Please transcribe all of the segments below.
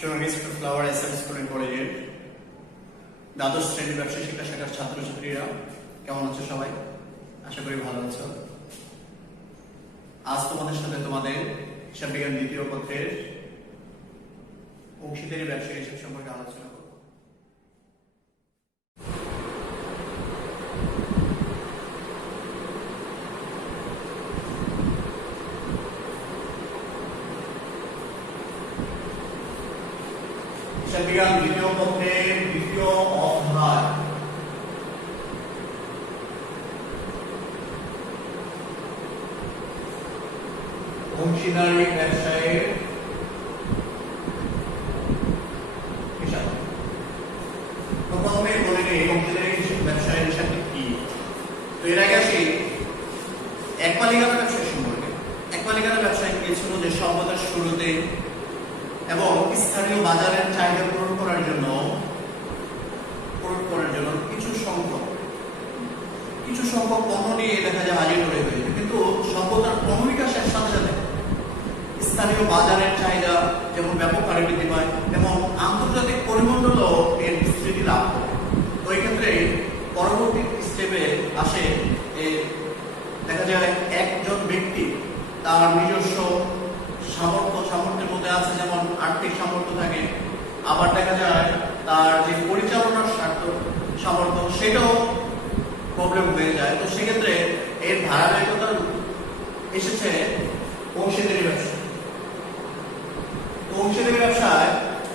Sonali flower SM school and কলেজের দ্বাদশ শ্রেণীর ব্যবসায় শিক্ষা শাখার ছাত্রছাত্রীরা কেমন আছো সবাই? আশা করি ভালো আছো। আজ তোমাদের সাথে তোমাদের হিসাব বিজ্ঞান দ্বিতীয় পত্রের অংশীদারি ব্যবসায়ী হিসাব সম্পর্কে আলোচনা করব। হিসাব বিজ্ঞান দ্বিতীয় পত্রের দ্বিতীয় অধ্যায় অংশীদারি ব্যবসায়ের হিসাব। প্রথমে বলে নিই অংশীদারি ব্যবসায়ের হিসাবটি কি। তো এর আগে আসি এক মালিকানা ব্যবসায় সম্পর্কে। এক মালিকানা ব্যবসায় কি ছিল যে সভ্যতার শুরুতে এবং স্থানীয় বাজারের চাহিদা পূরণ করার জন্য কিছু সংখ্যক পণ্য নিয়ে দেখা যায় হাজির হয়ে হয়েছে, কিন্তু সভ্যতার ক্রমবিকাশের সাথে সাথে স্থানীয় বাজারের চাহিদা যেমন ব্যাপক হারে বৃদ্ধি পায় এবং আন্তর্জাতিক পরিমণ্ডলও এর বিস্তৃতি লাভ করে। তো এই ক্ষেত্রে পরবর্তী স্টেপে আসে দেখা যায় একজন ব্যক্তি তার নিজস্ব সামর্থ্যের মধ্যে আছে, যেমন আর্থিক সামর্থ্য থাকে, আবার দেখা যায় তার যে পরিচালনার সামর্থ্য সেটাও প্রবলেম হয়ে যায়। তো সেক্ষেত্রে এর ধারাবাহিকতা এসেছে অংশীদারি ব্যবসা। তো অংশীদারি ব্যবসায়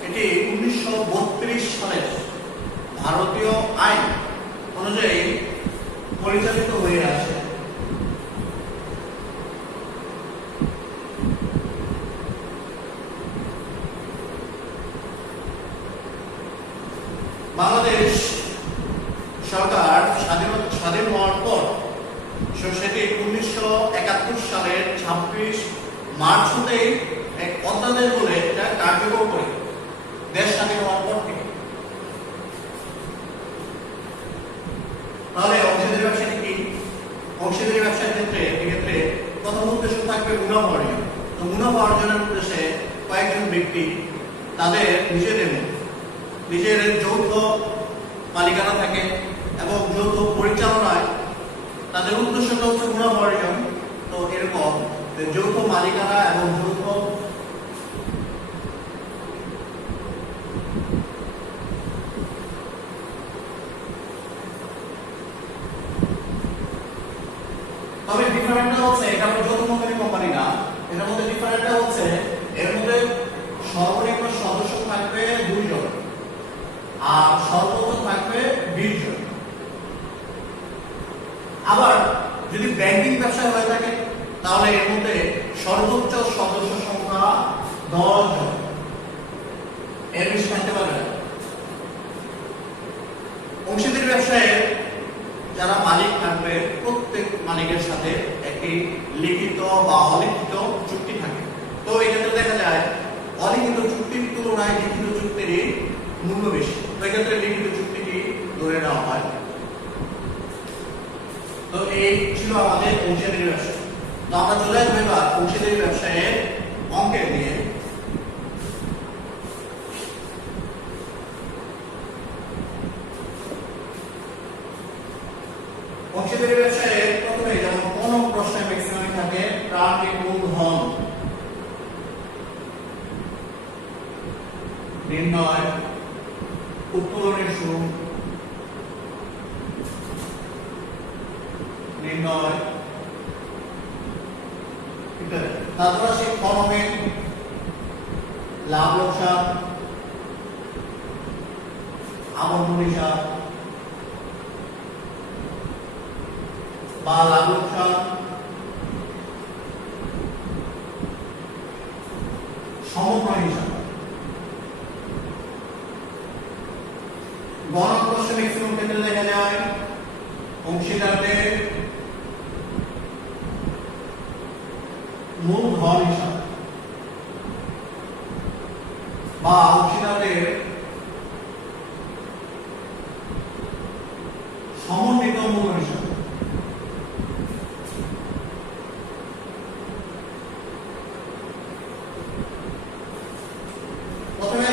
এটি 1932 সালের ভারতীয় আইন অনুযায়ী পরিচালিত হয়ে আসে। বাংলাদেশ সরকার স্বাধীন হওয়ার পর সেটি 1971 সালের 26 মার্চ হতে এক অধ্যাদেশ বলে এটা কার্যকর করে দেশ স্বাধীন হওয়ার পর থেকে। তাহলে অংশীদারি ব্যবসাটি কি? অংশীদারি ব্যবসার ক্ষেত্রে প্রথম উদ্দেশ্য থাকবে মুনাফা অর্জন। তো মুনাফা অর্জনের উদ্দেশ্যে কয়েকজন ব্যক্তি তাদের নিজের যৌথ মালিকানা থাকে এবং যৌথ পরিচালনায় তাদের উদ্দেশ্যটা হচ্ছে মুনাফা অর্জন। তো এরকম যৌথ মালিকানা এবং যৌথ তবে ডিফারেন্টটা হচ্ছে এটা যৌথ কোম্পানি না, এটার মধ্যে ডিফারেন্টটা হচ্ছে এর মধ্যে সর্বনিম্ন সদস্য থাকবে 2 জন আর সর্বোচ্চ থাকবে 20 জন। আবার যদি ব্যাংকিং ব্যবসা হয়ে থাকে তাহলে এর মধ্যে সর্বোচ্চ সদস্য সংখ্যা 10 জন, এর বেশি থাকতে পারবে না। অংশীদারি ব্যবসায় যারা মালিক থাকবে প্রত্যেক মালিকের সাথে একটি লিখিত বা অলিখিত চুক্তি থাকে। তো এক্ষেত্রে দেখা যায় অলিখিত চুক্তির তুলনায় লিখিত চুক্তির মূল্য বেশি। তো এক্ষেত্রে লিখিত চুক্তিটি ধরে নেওয়া হয়। তো এই ছিল আমাদের অংশীদারি ব্যবসা। তো আমরা চলে আসবো এবার অংশীদারি ব্যবসায়ের অঙ্কের নিয়ে। অংশীদারি ব্যবসায়ে প্রথমে যেমন কোন প্রশ্নে ম্যাক্সিমাম থাকে প্রান্তিক মূলধন নির্ণয়, উত্তোলনের সুদ নির্ণয় ইত্যাদি। তারপর আসে ফরমের লাভ লোকসান, আবর্তন হিসাব বা লাভ লোকসান, সমন্বয় হিসাব। গণক প্রশ্নে ম্যাক্সিমাম ক্ষেত্রে দেখা যায় অংশীদারদের মূলধন হিসাব বা অংশীদারদের সমন্বিত মূল হিসাব। প্রথমে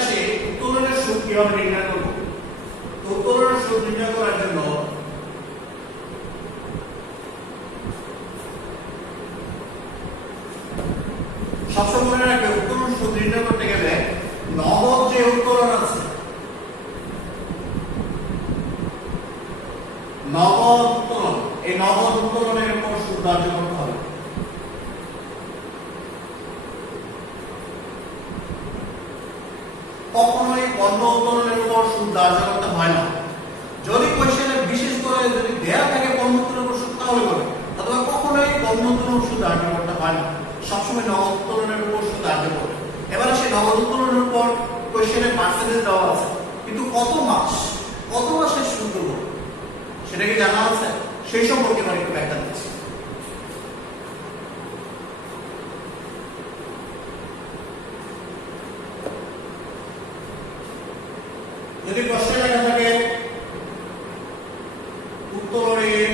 কিভাবে নির্ণয় করব? উত্তোলনের সুদ নির্ণয় করার জন্য সবসময় মনে রাখবে উত্তোলন সুদ নির্ণয় করতে গেলে নগদ যে উত্তোলন আছে, নগদ উত্তোলন, এই নগদ উত্তোলনের উপর সুদ ধার্য করতে হবে। কখনোই বন্ধ উত্তোলনের উপর সুদ ধার্য করতে হয় না। যদি কোশ্চেনে বিশেষ করে যদি দেয়া থাকে বন্ধ উত্তোলনের উপর সুদ তাহলে করে, অথবা কখনোই বন্ধ উত্তোলনের সুদ ধার্য করতে হয় না, সবসময় নগদ উত্তোলনের উপর সুদ ধার্য করবে। এবারে সেই নগদ উত্তোলনের উপর কোশ্চেনে পার্সেন্টেজ দেওয়া আছে, কিন্তু কত মাসের সুদ দেবো সেটা কি জানা আছে? সেই সম্পর্কে আমি একটু ব্যাখ্যা দিচ্ছি। যদি প্রশ্নে লেখা থাকে উত্তোলনের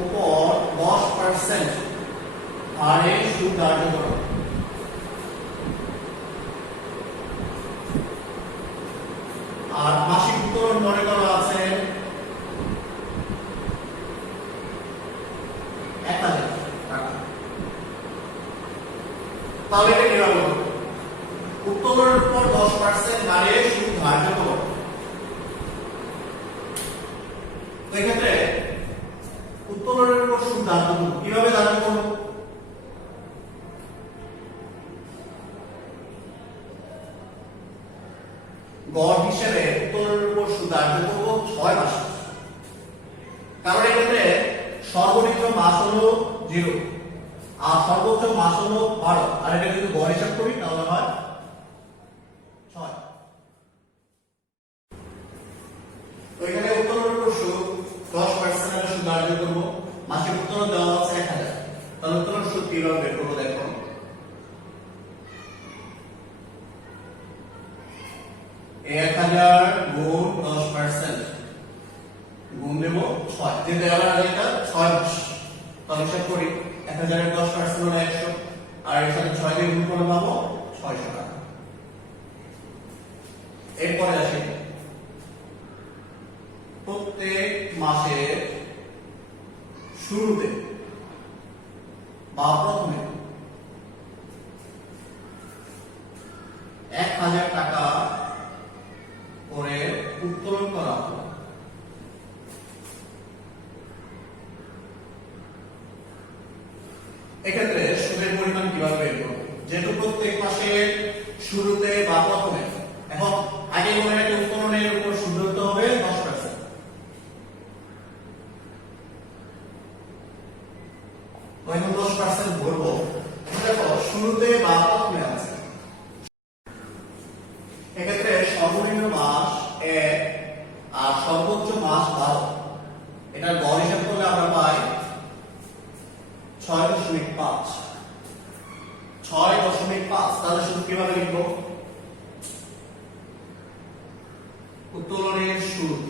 উপর 10% হারে সুদ ধার্য করো, আর মাসিক উত্তোলন মনে করা আছে 1000 টাকা, তাহলে এটা কিভাবে হবে? উত্তোলনের উপর 10% হারে সুদ ধার্য করো। তো এক্ষেত্রে উত্তোলনের উপর সুদ ধার্য করব, কিভাবে ধার্য করব? গড় হিসেবে উত্তোলনের উপর সুদ ধার্য করব 6 মাস, কারণ এক্ষেত্রে সর্বনিম্ন মাস হলো 0 আর সর্বোচ্চ মাস হলো 12, আর এটা যদি গড় হিসাব করি তাহলে হয় 6। তো এখানে উত্তোলনের উপর সুদ 10% এর সুদ ধার্য করব, মাসিক উত্তোলন দেওয়া আছে 1000, তাহলে উত্তোলন সুদ কিভাবে বের করব? দেখো 1000 গুণ 10% গুণ দেব 6, যেহেতু এটা 6 মাস, তাহলে হিসাব করি 1000 এর 10% হলো 100, আর এর সাথে 6 দিয়ে গুণ করে পাবো 600 টাকা। এরপরে আসি প্রত্যেক মাসের শুরুতে বা প্রথমে 1000 টাকা করে উত্তোলন করা হবে। এক্ষেত্রে সুদের পরিমাণ কিভাবে বের করব? যেহেতু প্রত্যেক মাসের শুরুতে বা প্রথমে, এখন আগে মনে রাখতে উত্তোলনের উপর সুদ ধরতে হবে 10%। তো এখন 10% ধরবো, দেখো শুরুতে বা প্রথমে আছে, এক্ষেত্রে সর্বনিম্ন মাস 1 আর সর্বোচ্চ মাস 12, এটার গড় হিসাব করলে আমরা পাই 6.5। 6.5 তাহলে সুদ কিভাবে লিখব? উত্তোলনের সুদ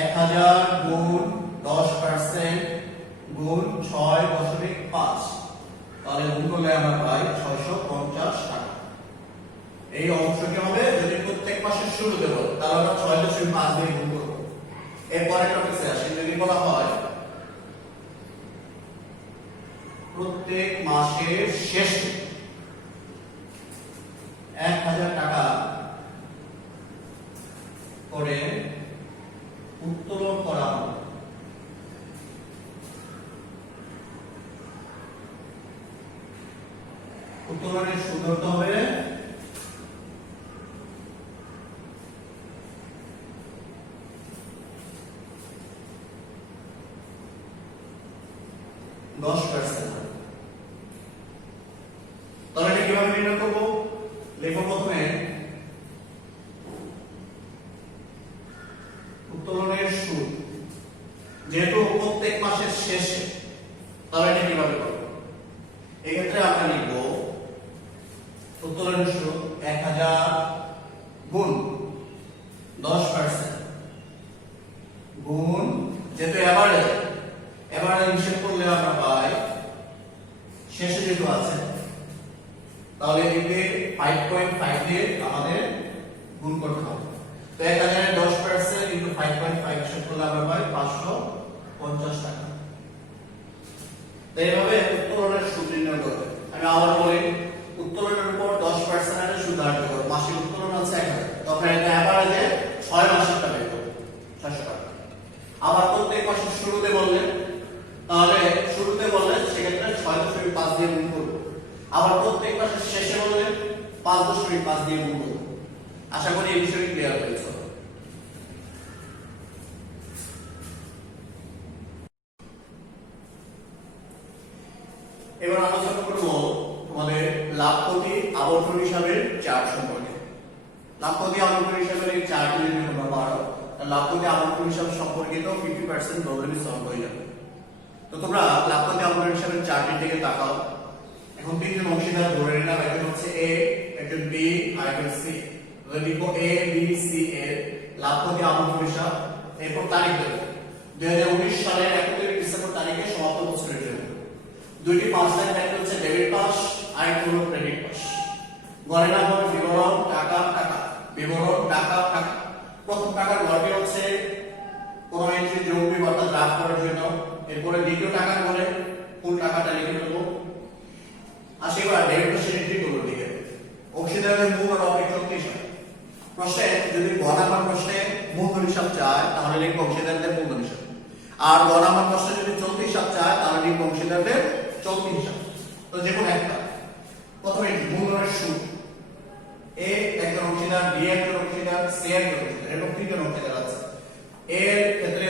1000 গুণ 10% গুণ 6.5, তাহলে গুণ করলে আমরা পাই 650 টাকা। এই অংশটি হবে যদি প্রত্যেক মাসের শুরুতে বলে, তাহলে আমরা 6.5 দিয়ে গুণ করব। এরপরে টপিকে আসি, যদি বলা হয় প্রত্যেক মাসের শেষে 1000 টাকা করে উত্তোলন করা হবে, উত্তোলনের সুদ ধরতে হবে 10%। তাহলে এটা কিভাবে নির্ণয় করব? লেখো প্রথমে উত্তোলনের সুদ, যেহেতু প্রত্যেক মাসের শেষে, তাহলে এটা কিভাবে করব? এক্ষেত্রে আমরা লিখব উত্তোলনের সুদ 1000 গুণ 10% গুণ, যেহেতু এভারেজ হিসেব করলে আমরা পাই শেষে যেহেতু আছে তাহলে এদিকে 5.5 দিয়ে আমাদের গুণ করতে হবে। তো 1000 এর 10% ইনটু 5.5 হিসাব করলে আমরা পাই 550 টাকা। তো এইভাবে উত্তোলনের সুদ নির্ণয় করতে আমি আবার বলি, উত্তোলনের উপর 10% এর সুদ ধার্য করব। মাসিক উত্তোলন আছে 1000, তখন এটা এভারেজে 6 মাসের টাকা বের করব 600 টাকা। আবার প্রত্যেক মাসের শুরুতে বললে, তাহলে শুরুতে বললে সেক্ষেত্রে 6.5 দিয়ে গুণ করব। আবার প্রত্যেক মাসের শেষে বললে 5.5 দিয়ে গুণ করব। আশা করি এই বিষয়টি ক্লিয়ার হয়েছে। এবার আলোচনা করব তোমাদের লাভ ক্ষতি আবর্তন হিসাবের চার্ট সম্পর্কে। লাভ ক্ষতি আবর্তন হিসাবের এই চার্ট যদি তোমরা পারো, লাভ ক্ষতি আবর্তন হিসাব সম্পর্কিত 50% প্রবলেমই সলভ হয়ে যাবে। তো তোমরা লাভ ক্ষতি আবর্তন হিসাবের চার্টের দিকে তাকাও। এখন তিনজন অংশীদার ধরে নিলাম, একজন হচ্ছে এ, একজন বি আর একজন সি। তাহলে লিখো এ বি সি এর লাভ ক্ষতি আবর্তন হিসাব, এরপর তারিখ দেব 2019 সালের 31 ডিসেম্বর তারিখে সমাপ্ত বছরের জন্য। দুইটি 5 লাখ ব্যাংক হচ্ছে ডেবিট পাস আর একটা হলো ক্রেডিট পাস। গড়ের নাম হবে বিবরণ টাকা টাকা, বিবরণ টাকা টাকা। প্রথম টাকার গড়টি হচ্ছে কোন এন্ট্রি জরুরি অর্থাৎ ড্রাফট করার জন্য। এরপরে দ্বিতীয় টাকার গড়ে ফুল টাকাটা লিখে দেবো। আসি এবার ডেবিট পাসের এন্ট্রি গুলো দিকে। অংশীদারের মূল আর অপেক্ষক হিসাব প্রশ্নে যদি গ নাম্বার প্রশ্নে মূলধন হিসাব চায় তাহলে লিখব অংশীদারদের মূলধন হিসাব, আর গ নাম্বার প্রশ্নে যদি চলতি হিসাব চায় তাহলে লিখব অংশীদারদের চলতি হিসাব। তো যেমন একটা প্রথমে মূলধনের সুদ, এ একজন অংশীদার, বি একজন অংশীদার, সি একজন অংশীদার, এরকম তিনজন অংশীদার আছে। এ এর ক্ষেত্রে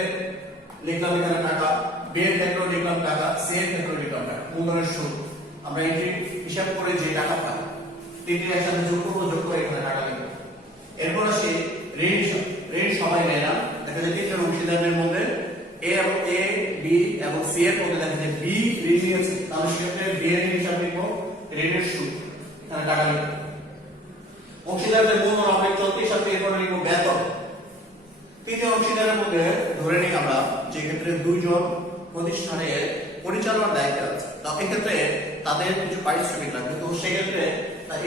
লিখলাম এখানে টাকা, বি এর ক্ষেত্রে লিখলাম টাকা, সি এর ক্ষেত্রে লিখলাম টাকা। মূলধনের সুদ আমরা এন্ট্রি হিসাব করে যে টাকা পাই তিনটি একসাথে যোগ করব, যোগ করে এখানে টাকা লিখব। এরপর আসি ঋণ হিসাব। ঋণ সবাই নেয় না, দেখা যায় তিনজন অংশীদারের মধ্যে এ এবং এ বি এবং সি এর মধ্যে দেখা যায় বি ঋণ নিয়েছে, তাহলে সেক্ষেত্রে বি এর হিসাব লিখব, ঋণের সুদ এখানে টাকা লিখব। অংশীদারদের মূল অপেক্ষক চলতি হিসাব এরপর লিখব বেতন। তিনজন অংশীদারের মধ্যে ধরে নিই আমরা যে ক্ষেত্রে দুইজন প্রতিষ্ঠানের পরিচালনার দায়িত্বে আছে, তো এক্ষেত্রে তাদের কিছু পারিশ্রমিক লাগবে, তো সেক্ষেত্রে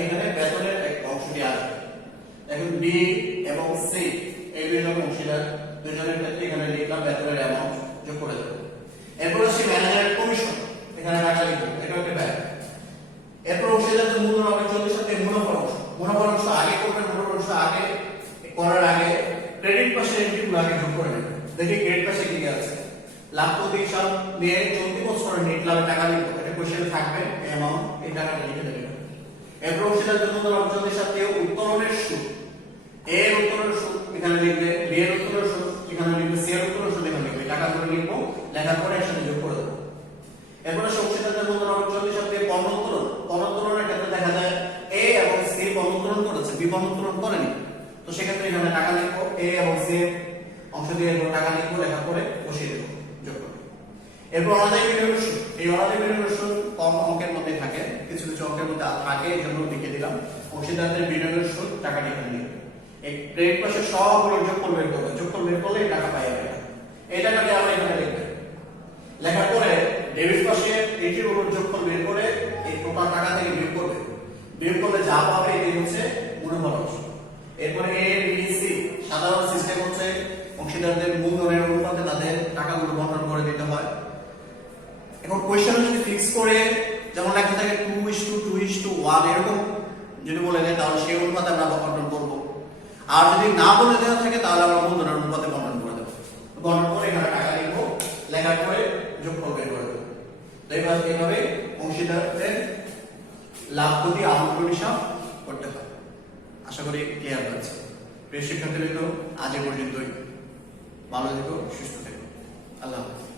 এখানে বেতনের এক অংশটি আসবে। এখন বি এবং সি এই দুইজন অংশীদার, দুইজনের ক্ষেত্রে এখানে লিখলাম বেতনের অ্যামাউন্ট যোগ করে দেব। এরপর আসি ম্যানেজারের কমিশন, এখানে টাকা লিখব, এটা একটা ব্যয়। এরপর অংশীদারদের মূলধন অপেক্ষকের সাথে মুনাফার অংশ, মুনাফার অংশ আগে করবেন, মুনাফার অংশ আগে করার আগে ক্রেডিট পাশে এন্ট্রিগুলো আগে যোগ করে নেবেন। দেখি ক্রেডিট পাশে কি আছে। লাভ ক্ষতি হিসাব নিয়ে চলতি বছরের নেট লাভের টাকা লিখব, এটা কোশ্চেনে থাকবে, অ্যামাউন্ট এই টাকাটা লিখে দেবেন। এরপর অংশীদারদের মূলধন অপেক্ষকের সাথে উত্তোলনের সুদ, এ এর উত্তোলনের সুদ এখানে লিখবে, বি এর উত্তোলনের সুদ এখানে লিখবে, সি এর উত্তোলনের সুদ এখানে লিখবে, টাকাগুলো লিখবো, লেখার পরে একসাথে যোগ করে দেবো। এরপর অংশীদারদের মূলধন অপেক্ষকের সাথে পণ্য উত্তোলন, পণ্য উত্তোলনের ক্ষেত্রে দেখা যায় এ এবং সি পণ্য উত্তোলন করেছে, বি পণ্য উত্তোলন করেনি, তো সেক্ষেত্রে এখানে টাকা লিখবো, এ এবং সি অংশ দিয়ে টাকা লিখবো, লেখার পরে বসিয়ে দেবো, যোগ করবো। এরপর অনাদায়ী বিনিয়োগের সুদ, এই অনাদায়ী বিনিয়োগের সুদ কম অঙ্কের মধ্যে থাকে, কিছু কিছু অঙ্কের মধ্যে থাকে, এই জন্য লিখে দিলাম। অংশীদারদের বিনিয়োগের সুদ টাকাটি এখানে লিখবে। এই ক্রেডিট পাশে সবগুলো যোগফল বের করবে, যোগফল বের করলে টাকা পাই যাবে, এই টাকাটি আমরা এখানে লিখবে। লেখার পরে ডেবিট পাশে এন্ট্রিগুলোর যোগফল বের করে এই টোটাল টাকা থেকে বিয়োগ করবে, বিয়োগ করলে যা পাবে এটাই হচ্ছে মুনাফার অংশ। এরপরে এ বি সি সাধারণ সিস্টেম হচ্ছে অংশীদারদের মূলধনের অনুপাতে তাদের টাকাগুলো বন্টন করে দিতে হয়। এখন কোশ্চেন যদি ফিক্স করে যেমন লেখা থাকে 2:2:1 এরকম যদি বলে দেয় তাহলে সেই অনুপাতে আমরা বন্টন করব, আর যদি না বলে দেওয়া থাকে তাহলে আমরা মূলধনের অনুপাতে বন্টন করে দেব। বন্টন করে এখানে টাকা লিখবো, লেখার পরে যোগফল বের করে দেব। তো এইভাবে অংশীদারদের লাভ ক্ষতি আবর্তন হিসাব করতে হয়। আশা করি ক্লিয়ার হয়েছে। প্রিয় শিক্ষার্থীবৃন্দ, আজ এ পর্যন্তই। ভালো থেকো, সুস্থ থেকো, আল্লাহ হাফেজ।